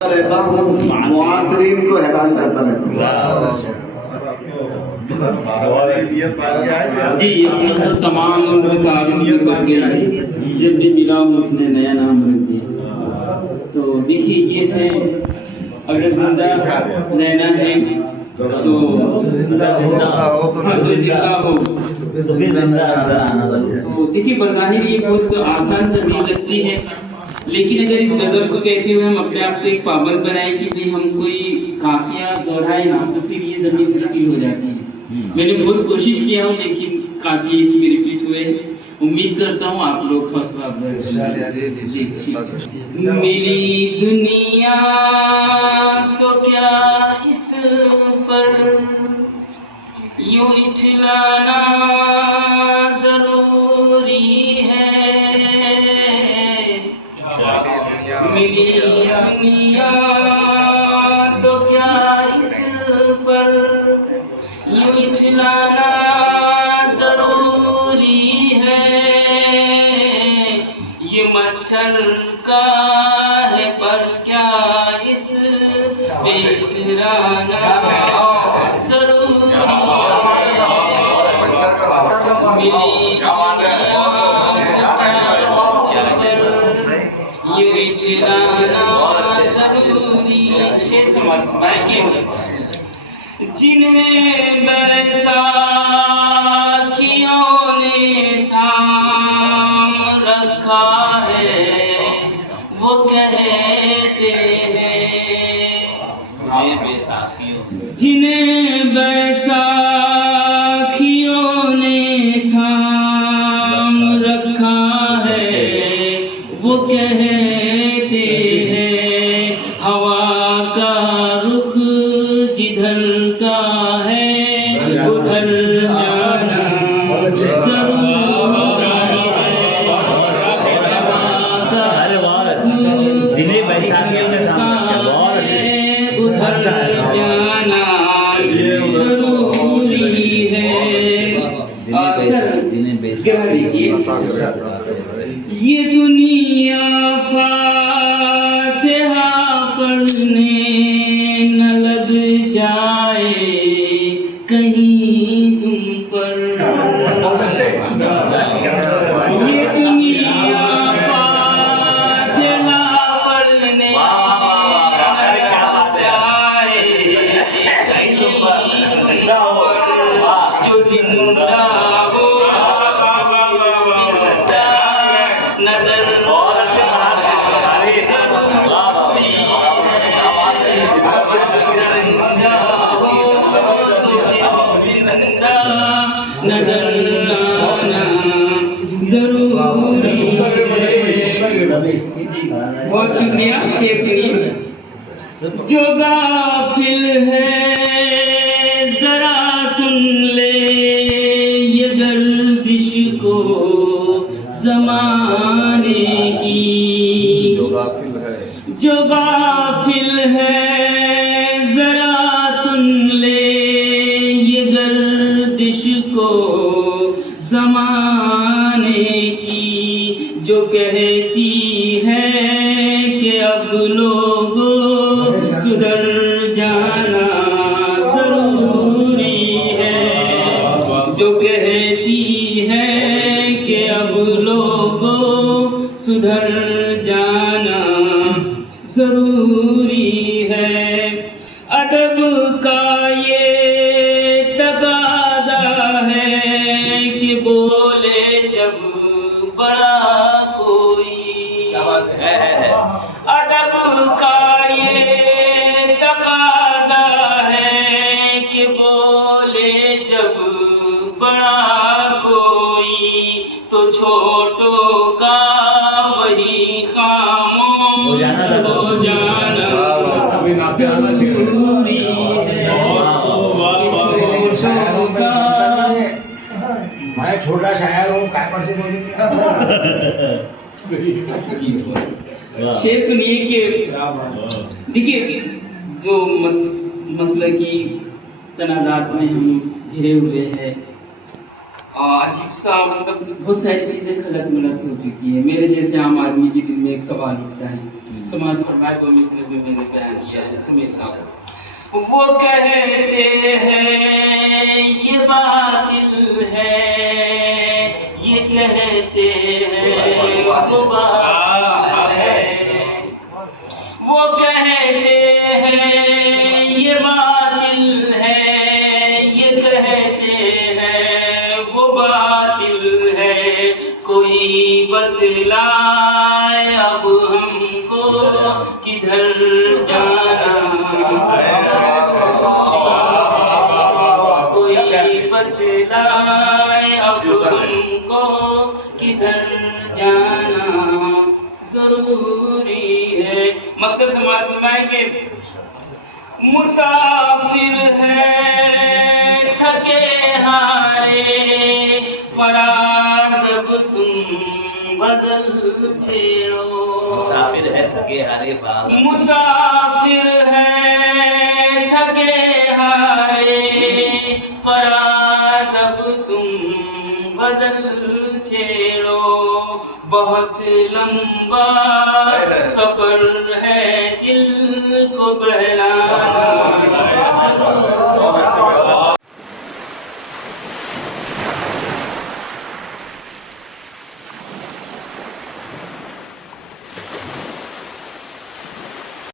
रहता हूँ, मुआसरीन को हैरान करता रहता जी अपने तो तमाम लोगों का जब भी मिला उसने नया नाम रख दिया। तो देखिए ये है, अगर जिंदा रहना है तो देखिए बज़ाहिर ये बहुत आसान सी लगती है, लेकिन अगर इस गज़ल को कहते हुए हम अपने आप को एक पाबंद बनाए कि भाई हम कोई काफिया दोहराए ना, तो फिर ये ज़मीन मुश्किल हो जाती है। मैंने बहुत कोशिश किया हूँ लेकिन काफी इसमें रिपीट हुए। उम्मीद करता हूँ आप लोग हौसला मिली दुनिया तो क्या इस पर यूं इछलाना जरूरी है। मिली दुनिया तो क्या इस पर यूं इछलाना जरूरी है। ये मच्छर का है पर क्या इस पे इकराना जरूरी है। मिली यूं इछलाना जरूरी है। जिन्हें बैसाखियों ने थाम रखा है वो कहते हैं, जिन्हें बैसाखियों ने थाम रखा है वो कहते हैं। हवा का रुख जिधर का है उधर जाना जरूरी है। उधर जाना जरूरी है। ये दुनिया फातिहा पढ़ने न लग जाए कहीं तुम पर। ये दुनिया फातिहा पढ़ने न लग जाए कहीं तुम पर। जो जिंदा हो नजर नजर आना जरूरी है। बहुत शुक्रिया। शेर सुनिए। जो गाफिल है जरा सुन ले ये गर्दिश को ज़माने की। जो गाफिल है जरा सुन ले ये गर्दिश को ज़माने की। जो कहती है कि अब लोगों सुधर जाना जरूरी है। जो कहती है कि अब लोगों सुधर जाना जरूरी है। अदब का ये तकाज़ा है कि बोले जब बड़ा कोई। अदब का ये तकाज़ा है कि बोले जब बड़ा कोई। तो छोटों का वही खामोश हो जाना जरूरी है। मैं छोटा शायर हूँ, काय पर से बोलूँगी। शेर सुनिए कि देखिए जो मसले की तनाज़ात में हम घिरे हुए हैं अजीब सा मतलब बहुत सारी चीजें खलत मलत हो चुकी है। मेरे जैसे आम आदमी के दिल में एक सवाल उठता है, समाज फरमाए दो मिसरे में मैंने बयान किया है, सुनिए साहब। वो कहते हैं ये बातिल है, ये कहते हैं वो बातिल है, वो कहते हैं ये बातिल है, ये कहते हैं वो बातिल है, कोई बतलाए अब हमको किधर जाना, कोई बतलाए अब हमको किधर जाना जरूरी है। मक्तब समाज फरमाए के मुसाफिर है थके हारे, फराज अब तुम गजल छेड़ो, मुसाफिर है थके हारे बाल, मुसाफिर है थके हारे, फराज अब तुम गजल छेड़ो, बहुत लंबा सफर है दिल को बहलाना,